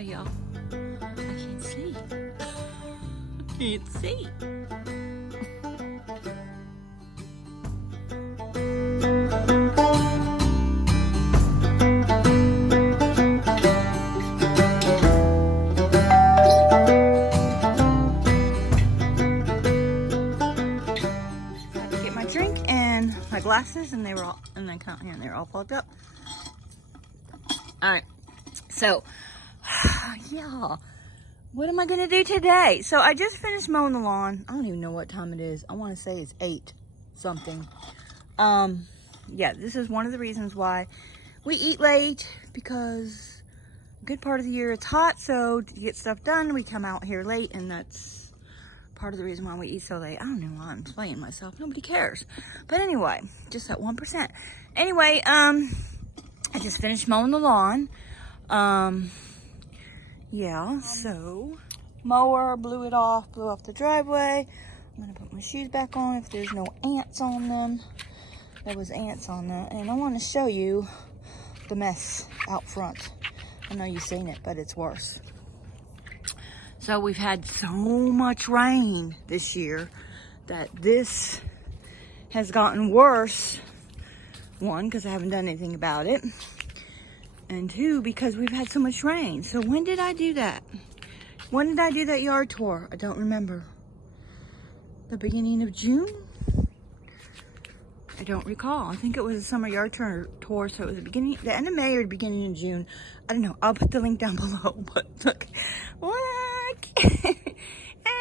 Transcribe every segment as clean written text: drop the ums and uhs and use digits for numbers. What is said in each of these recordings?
Y'all, I can't see. I can't see. Had to get my drink and my glasses, and they were all, and I count here, and they were all fogged up. All right, so yeah, what am I gonna do today? So I just finished mowing the lawn. I don't even know what time it is. I want to say it's 8 something. Yeah, this is one of the reasons why we eat late, because a good part of the year it's hot, so to get stuff done we come out here late, and that's part of the reason why we eat so late. I don't know why I'm explaining myself, nobody cares, but anyway, just that 1%. Anyway, I just finished mowing the lawn. Yeah, so mower, blew off the driveway. I'm gonna put my shoes back on if there's no ants on them. There was ants on them, and I want to show you the mess out front. I know you've seen it, but it's worse. So we've had so much rain this year that this has gotten worse. One, because I haven't done anything about it. And 2, because we've had so much rain. So when did I do that? When did I do that yard tour? I don't remember. The beginning of June? I don't recall. I think it was a summer yard tour, so it was the end of May or the beginning of June. I don't know. I'll put the link down below. But look,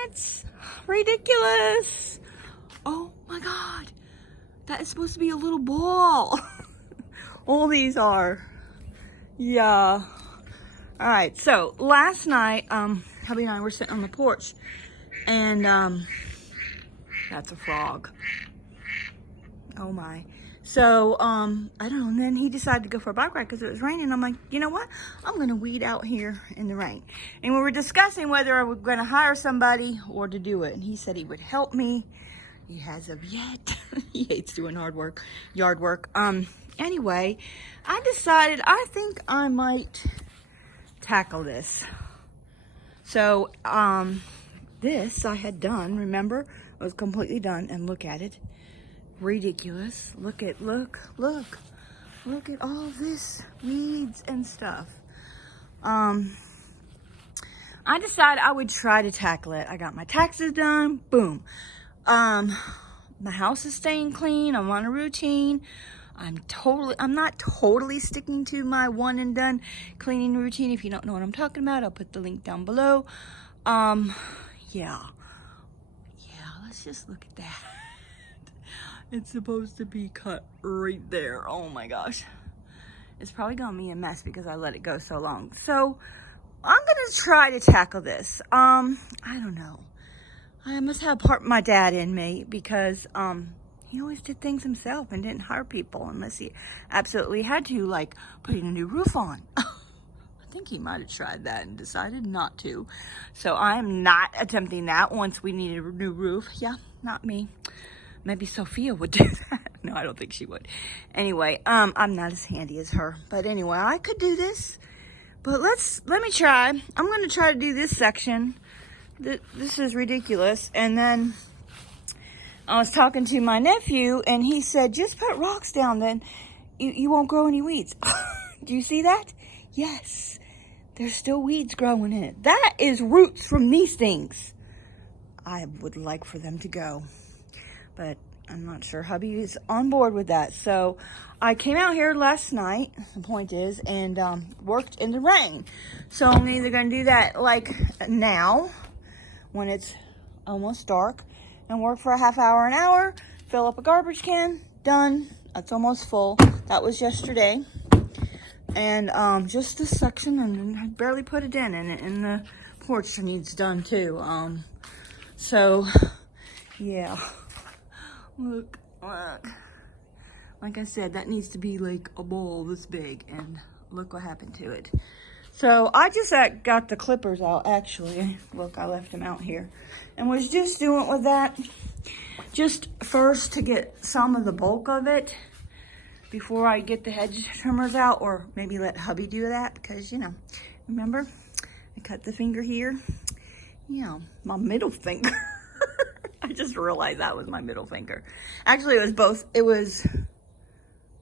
it's ridiculous. Oh my God. That is supposed to be a little ball. All these are. Yeah. All right. So last night, hubby and I were sitting on the porch, and that's a frog. Oh my. So I don't know. And then he decided to go for a bike ride because it was raining. I'm like, you know what? I'm gonna weed out here in the rain. And we were discussing whether I was gonna hire somebody or to do it. And he said he would help me. He hasn't yet. He hates doing yard work. Anyway, I decided I think I might tackle this. So, this I had done, remember? It was completely done, and look at it. Ridiculous. Look at all this weeds and stuff. I decided I would try to tackle it. I got my taxes done, boom. My house is staying clean. I'm on a routine. I'm not totally sticking to my one and done cleaning routine. If you don't know what I'm talking about, I'll put the link down below. Yeah, let's just look at that. It's supposed to be cut right there. Oh my gosh. It's probably gonna be a mess because I let it go so long. So I'm gonna try to tackle this. I don't know. I must have part of my dad in me, because he always did things himself and didn't hire people unless he absolutely had to, like putting a new roof on. I think he might have tried that and decided not to. So I'm not attempting that once we need a new roof. Yeah, not me. Maybe Sophia would do that. No, I don't think she would. Anyway, I'm not as handy as her. But anyway, I could do this. But let me try. I'm going to try to do this section. This is ridiculous. And then I was talking to my nephew, and he said, just put rocks down, then you won't grow any weeds. Do you see that? Yes. There's still weeds growing in it. That is roots from these things. I would like for them to go, but I'm not sure hubby is on board with that. So I came out here last night, the point is, and worked in the rain. So I'm either going to do that like now, when it's almost dark, and work for a half hour, an hour, fill up a garbage can, done. That's almost full. That was yesterday. And just this section, and I barely put it in, and the porch needs done too. So yeah, look. Like I said, that needs to be like a bowl this big, and look what happened to it. So I just got the clippers out, actually. Look, I left them out here. And was just doing with that, just first to get some of the bulk of it before I get the hedge trimmers out, or maybe let hubby do that, because, you know, remember? I cut the finger here. Yeah, my middle finger. I just realized that was my middle finger. Actually, it was both. It was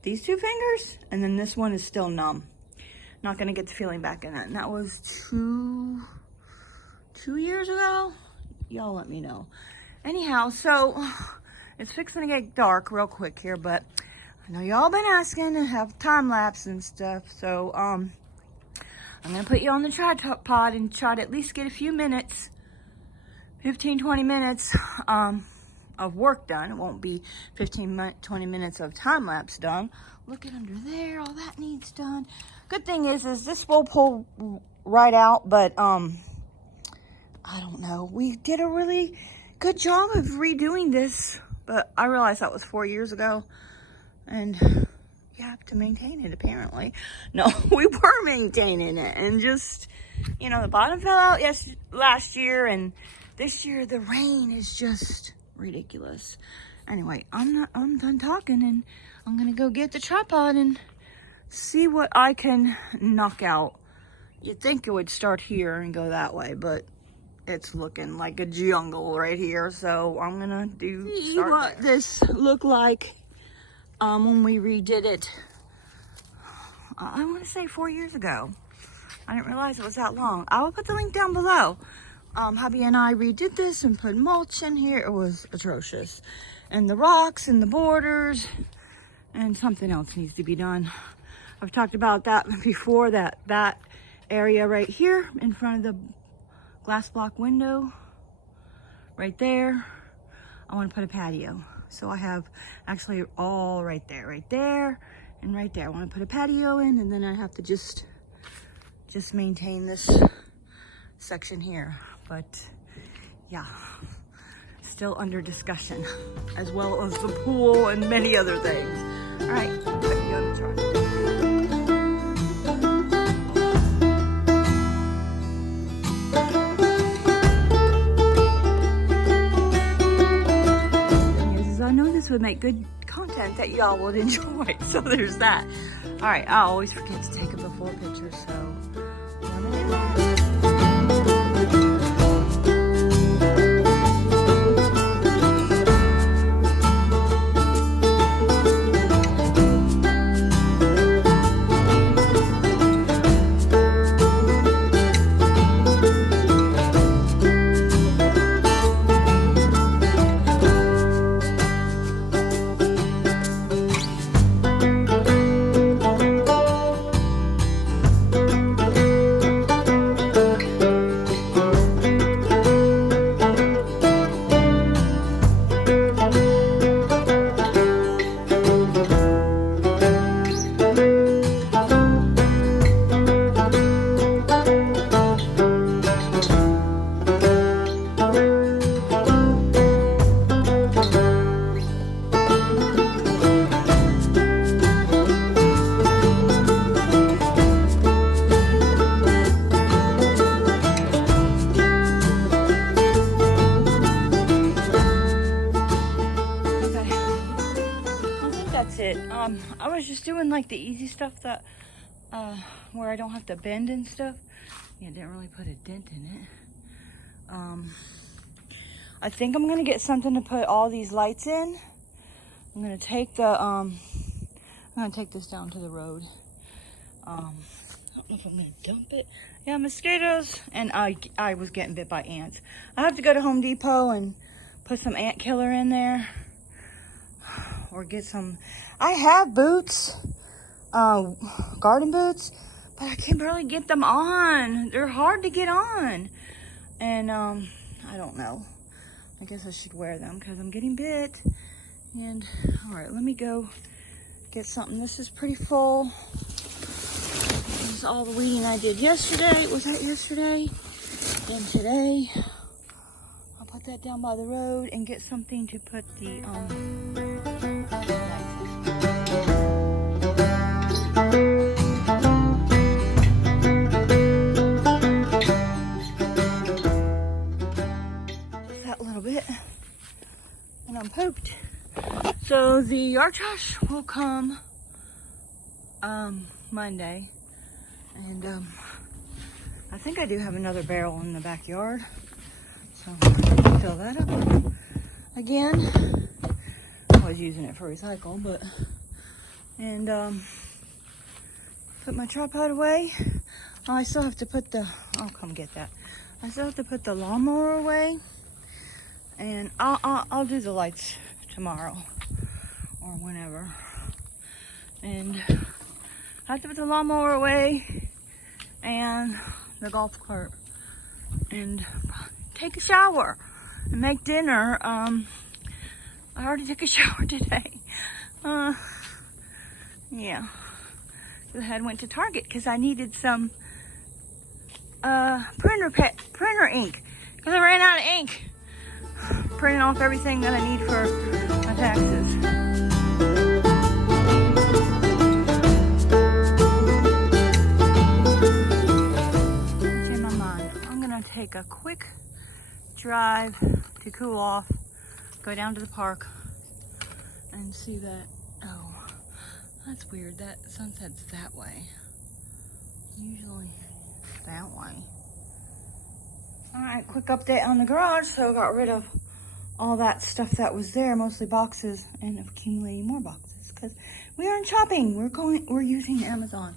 these two fingers, and then this one is still numb. Not gonna get the feeling back in it. And that was two years ago. Y'all let me know. Anyhow, so it's fixing to get dark real quick here, but I know y'all been asking to have time lapse and stuff, so I'm gonna put you on the tripod and try to at least get a few minutes, 15-20 minutes of work done. It won't be 15-20 minutes of time lapse done. Look at under there, all that needs done. Good thing is this will pull right out, but I don't know. We did a really good job of redoing this, but I realized that was 4 years ago, and you have to maintain it apparently. No, we were maintaining it, and just, you know, the bottom fell out last year, and this year the rain is just ridiculous. Anyway, I'm done talking, and I'm gonna go get the tripod and see what I can knock out. You'd think it would start here and go that way, but it's looking like a jungle right here, so I'm gonna see what this looked like when we redid it. I want to say 4 years ago. I didn't realize it was that long. I will put the link down below. Hubby and I redid this and put mulch in here. It was atrocious. And the rocks and the borders, and something else needs to be done. I've talked about that before, that area right here in front of the glass block window, right there. I want to put a patio. So I have actually all right there, and right there. I want to put a patio in, and then I have to just maintain this section here. But yeah, still under discussion, as well as the pool and many other things. All right, put you on the tripod. I know this would make good content that y'all would enjoy, so there's that. All right, I always forget to take a before picture, so I'm gonna do that. I was just doing like the easy stuff that where I don't have to bend and stuff. Yeah, didn't really put a dent in it. I think I'm gonna get something to put all these lights in. I'm gonna take the I'm gonna take this down to the road. I don't know if I'm gonna dump it. Yeah, mosquitoes, and I was getting bit by ants. I have to go to Home Depot and put some ant killer in there, or get some. I have boots, garden boots, but I can barely get them on. They're hard to get on, and I don't know. I guess I should wear them because I'm getting bit. And all right, let me go get something. This is pretty full. This is all the weeding I did yesterday. Was that yesterday? And today, I'll put that down by the road and get something to put the that little bit, and I'm pooped. So the yard trash will come I think I do have another barrel in the backyard. So I'm gonna fill that up again. I was using it for recycle, but, and put my tripod away. Oh, I still have to put I'll come get that. I still have to put the lawnmower away, and I'll do the lights tomorrow or whenever. And I have to put the lawnmower away and the golf cart and take a shower and make dinner. I already took a shower today. Yeah. I went to Target because I needed some printer ink because I ran out of ink. Printing off everything that I need for my taxes. Change my mind. I'm gonna take a quick drive to cool off, go down to the park and see that. Oh, that's weird. That sunset's that way. Usually that way. Alright, quick update on the garage. So I got rid of all that stuff that was there, mostly boxes, and accumulating more boxes because we aren't shopping. We're using Amazon.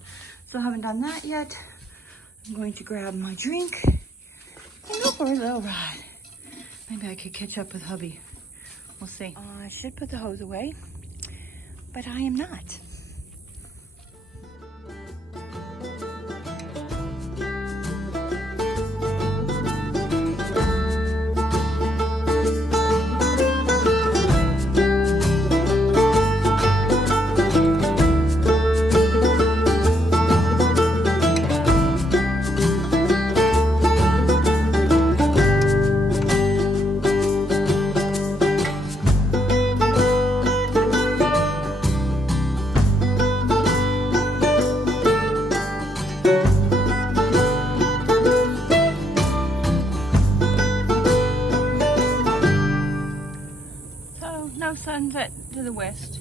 So I haven't done that yet. I'm going to grab my drink and go for a little ride. Maybe I could catch up with hubby. We'll see. I should put the hose away, but I am not. No sunset to the west.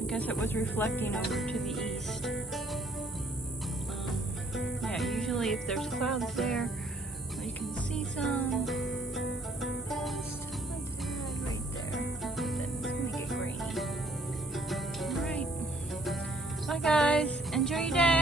I guess it was reflecting over to the east. Yeah, usually if there's clouds there, you can see some. Just like that right there. Then it's gonna get grainy. Alright. Bye guys. Enjoy your day.